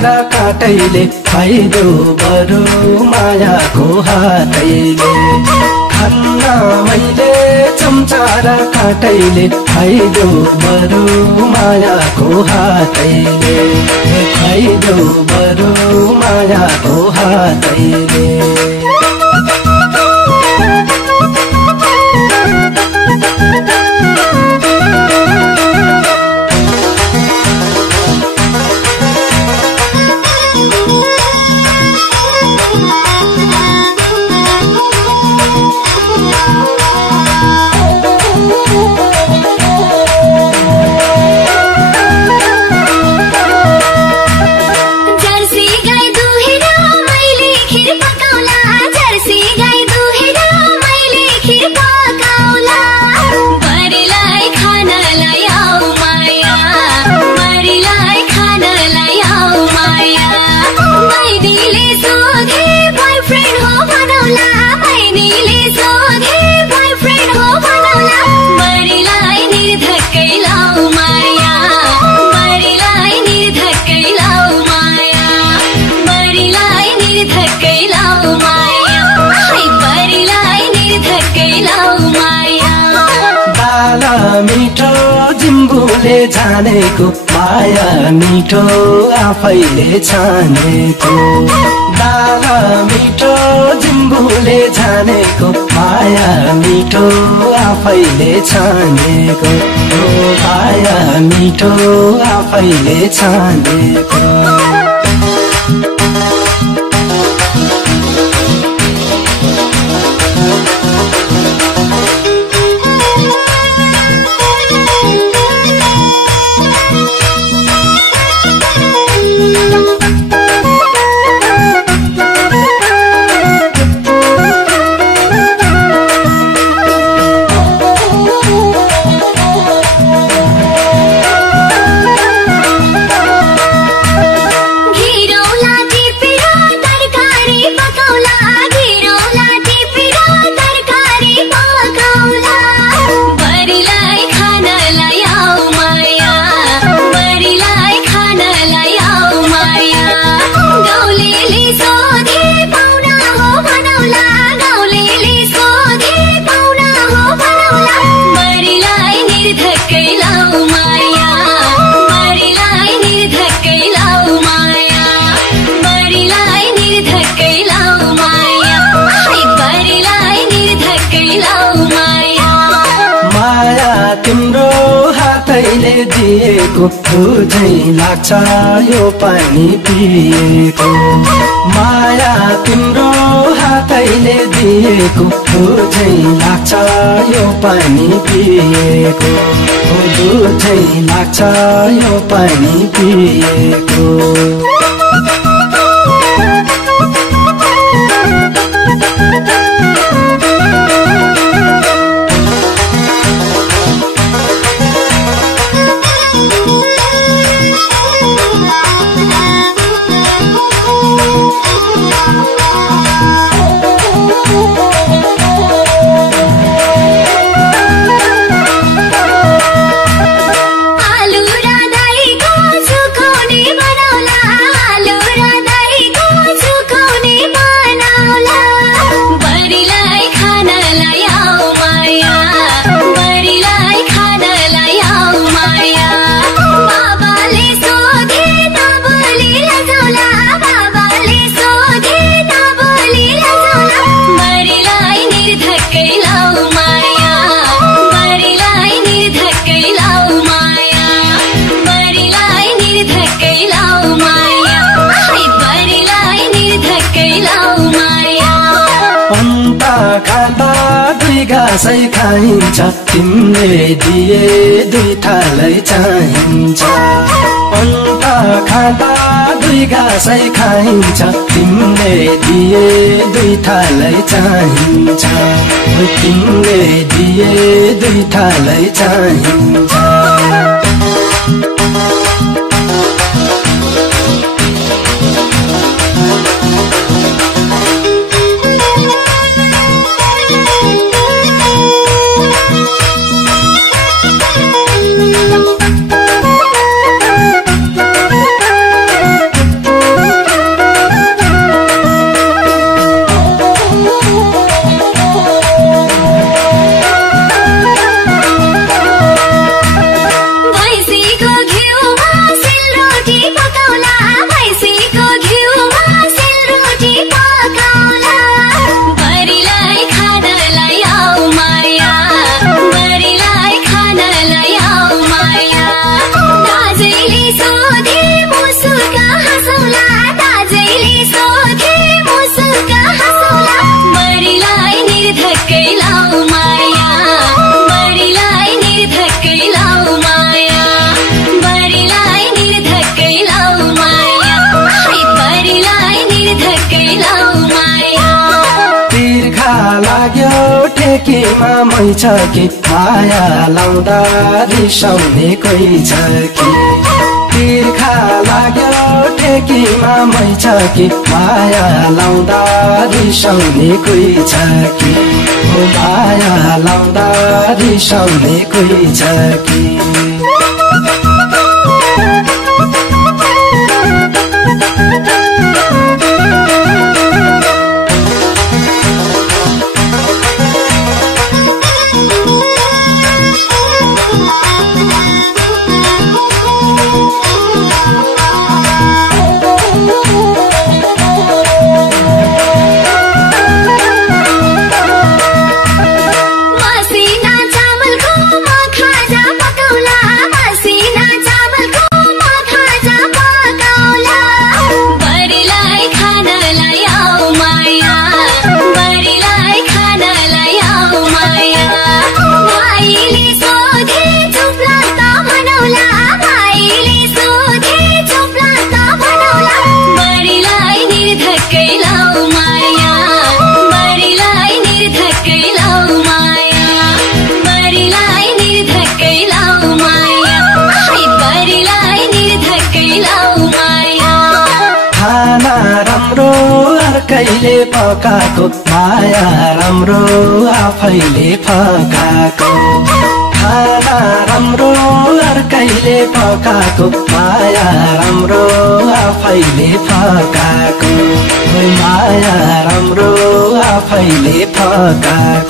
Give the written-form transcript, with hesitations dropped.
चम्चा र काटैले खाइदेऊ बरु मायाको हातैले खान्न मैले चम्चा र काटैले खाइदेऊ बरु मायाको हातैले खाइदेऊ बरु मायाको हातैले मिठो जिम्बुले जानेको माया मिठो आफैले छानेको दाल मिठो जिम्बुले जानेको माया मिठो आफैले छानेको माया मिठो आफैले छानेको तिम्रो हातैले दिएको बुझै लाग्छ यो पानी पिएको माया तिम्रो हातैले दिएको बुझै लाग्छ यो पानी पिएको बुझै लाग्छ यो पानी पिएको खाँदा दुई घाँसै खाइन्छ तिमीले दिए दुई थालै चाहिन्छ अन्त खाँदा दुई घाँसै खाइन्छ तिमीले दिए दुई थालै चाहिन्छ तिमीले दिए दुई थालै चाहिन्छ टेकीमा मै छ कि माया लाउँदा रिसाउने कोही छ कि तिर्खा लाग्यो टेकीमा मै छ कि माया लाउँदा रिसाउने कोही छ कि माया लाउँदा रिसाउने कोही छ कि कहिले पकाको माया राम्रो आफैले पकाको खाना राम्रो अर्कैले पकाको माया राम्रो आफैले पकाको माया राम्रो आफैले पकाको